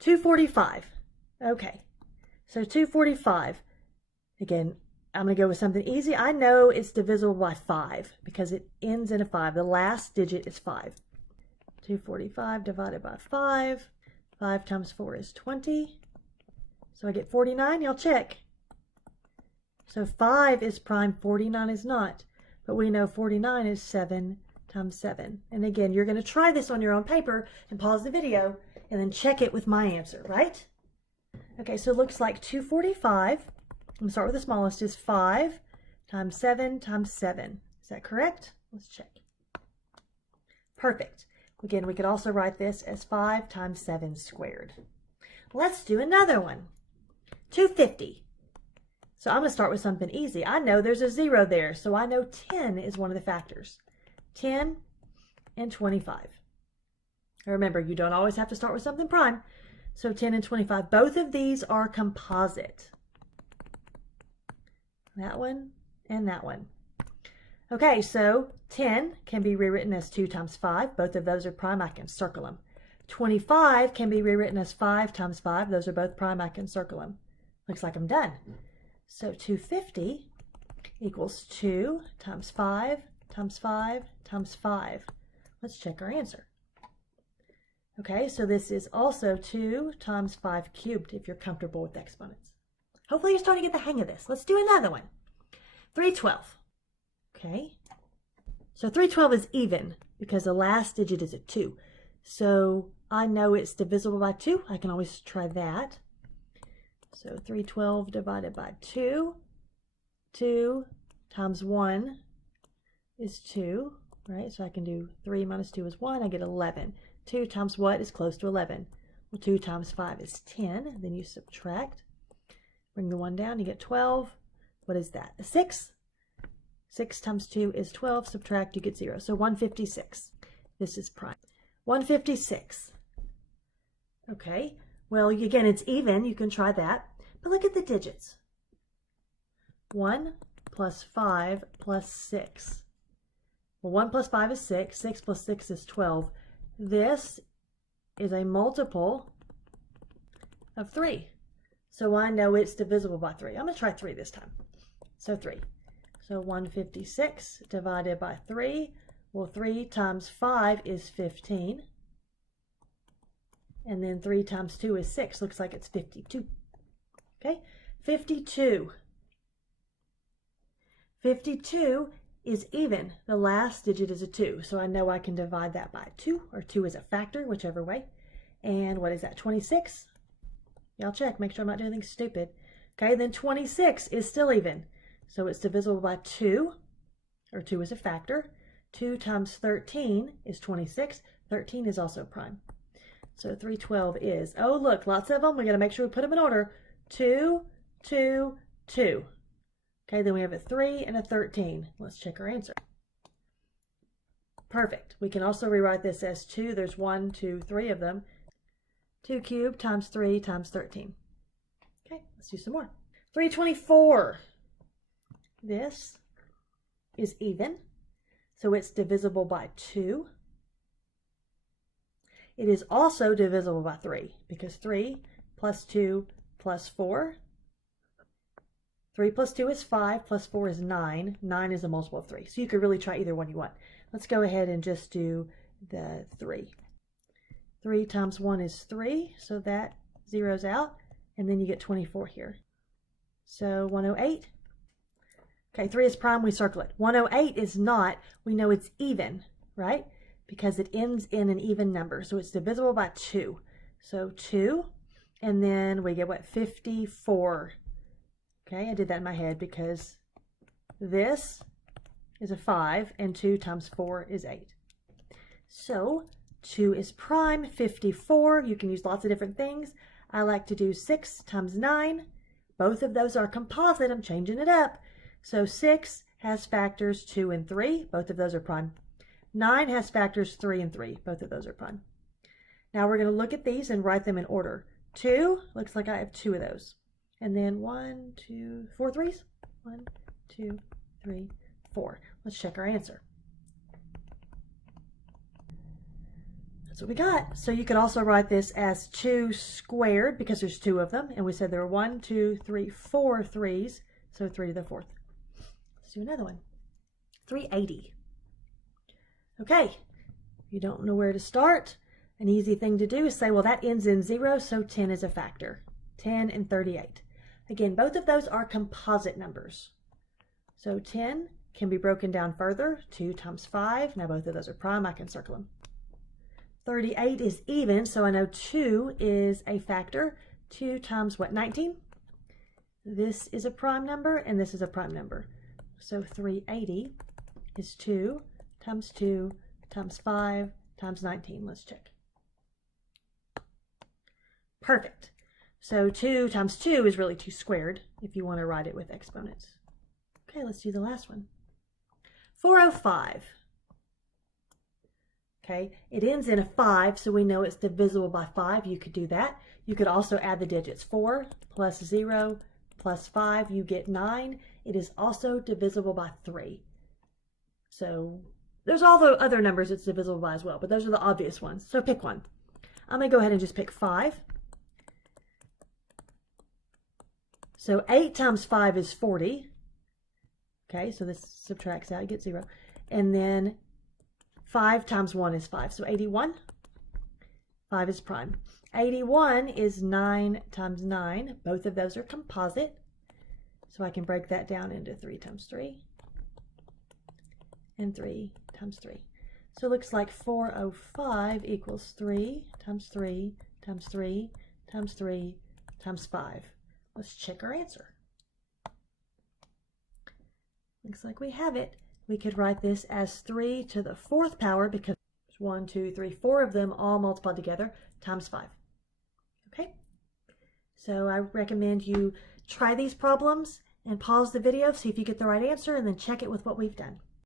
245. Okay, so 245. Again, I'm going to go with something easy. I know it's divisible by 5 because it ends in a 5. The last digit is 5. 245 divided by 5. 5 times 4 is 20. So I get 49. Y'all check. So 5 is prime, 49 is not. But we know 49 is 7 times 7. And again, you're going to try this on your own paper and pause the video and then check it with my answer, right? Okay, so it looks like 245, I'm going to start with the smallest, is 5 times 7 times 7. Is that correct? Let's check. Perfect. Again, we could also write this as 5 times 7 squared. Let's do another one. 250. So I'm going to start with something easy. I know there's a 0 there, so I know 10 is one of the factors. 10 and 25. Remember, you don't always have to start with something prime. So 10 and 25, both of these are composite. That one and that one. Okay, so 10 can be rewritten as 2 times 5. Both of those are prime. I can circle them. 25 can be rewritten as 5 times 5. Those are both prime. I can circle them. Looks like I'm done. So 250 equals 2 times 5 times 5 times 5. Let's check our answer. Okay, so this is also 2 times 5 cubed if you're comfortable with exponents. Hopefully you're starting to get the hang of this. Let's do another one. 312. Okay, so 312 is even because the last digit is a 2. So I know it's divisible by 2. I can always try that. So 312 divided by 2. 2 times 1 is 2, right? So I can do 3 minus 2 is 1. I get 11. 2 times what is close to 11? Well, 2 times 5 is 10. Then you subtract. Bring the 1 down. You get 12. What is that? A 6. 6 times 2 is 12. Subtract, you get 0. So 156. This is prime. 156. Okay. Well, again, it's even. You can try that. But look at the digits. 1 plus 5 plus 6. Well, 1 plus 5 is 6. 6 plus 6 is 12. This is a multiple of 3. So I know it's divisible by 3. I'm going to try 3 this time. So 3. So 156 divided by 3. Well, 3 times 5 is 15. And then 3 times 2 is 6. Looks like it's 52. Okay, 52. 52 is even. The last digit is a 2. So I know I can divide that by 2, or 2 is a factor, whichever way. And what is that, 26? Y'all check, make sure I'm not doing anything stupid. Okay, then 26 is still even. So it's divisible by 2, or 2 is a factor. 2 times 13 is 26. 13 is also prime. So 312 is, oh look, lots of them. We got to make sure we put them in order. 2, 2, 2. Okay, then we have a 3 and a 13. Let's check our answer. Perfect. We can also rewrite this as 2. There's 1, 2, 3 of them. 2 cubed times 3 times 13. Okay, let's do some more. 324. This is even, so it's divisible by 2. It is also divisible by 3 because 3 plus 2 plus 4. 3 plus 2 is 5, plus 4 is 9. 9 is a multiple of 3. So you could really try either one you want. Let's go ahead and just do the 3. 3 times 1 is 3, so that zeroes out. And then you get 24 here. So 108. Okay, 3 is prime, we circle it. 108 is not. We know it's even, right? Because it ends in an even number. So it's divisible by 2. So 2. And then we get what? 54. Okay, I did that in my head because this is a 5 and 2 times 4 is 8. So 2 is prime, 54. You can use lots of different things. I like to do 6 times 9. Both of those are composite. I'm changing it up. So 6 has factors 2 and 3. Both of those are prime. 9 has factors 3 and 3. Both of those are prime. Now we're going to look at these and write them in order. 2, looks like I have 2 of those. And then 1, 2, 4 threes. 1, 2, 3, 4. Let's check our answer. That's what we got. So you could also write this as 2 squared because there's 2 of them. And we said there were 1, 2, 3, 4 threes. So 3 to the 4th. Let's do another one. 380. Okay, if you don't know where to start, an easy thing to do is say, well, that ends in 0, so 10 is a factor. 10 and 38. Again, both of those are composite numbers. So 10 can be broken down further. 2 times 5. Now both of those are prime. I can circle them. 38 is even, so I know 2 is a factor. 2 times what? 19? This is a prime number, and this is a prime number. So 380 is 2 times 2 times 5 times 19. Let's check. Perfect. So 2 times 2 is really 2 squared if you want to write it with exponents. Okay, let's do the last one. 405. Okay, it ends in a 5, so we know it's divisible by 5. You could do that. You could also add the digits. 4 plus 0 plus 5, you get 9. It is also divisible by 3. So there's all the other numbers it's divisible by as well, but those are the obvious ones. So pick one. I'm going to go ahead and just pick 5. So 8 times 5 is 40. Okay, so this subtracts out, you get 0. And then 5 times 1 is 5, so 81. 5 is prime. 81 is 9 times 9. Both of those are composite. So I can break that down into 3 times 3 and 3 times 3. So it looks like 405 equals 3 times 3 times 3 times 3 times 5. Let's check our answer. Looks like we have it. We could write this as 3 to the 4th power because 1, 2, 3, 4 of them all multiplied together times 5. Okay? So I recommend you try these problems and pause the video, see if you get the right answer, and then check it with what we've done.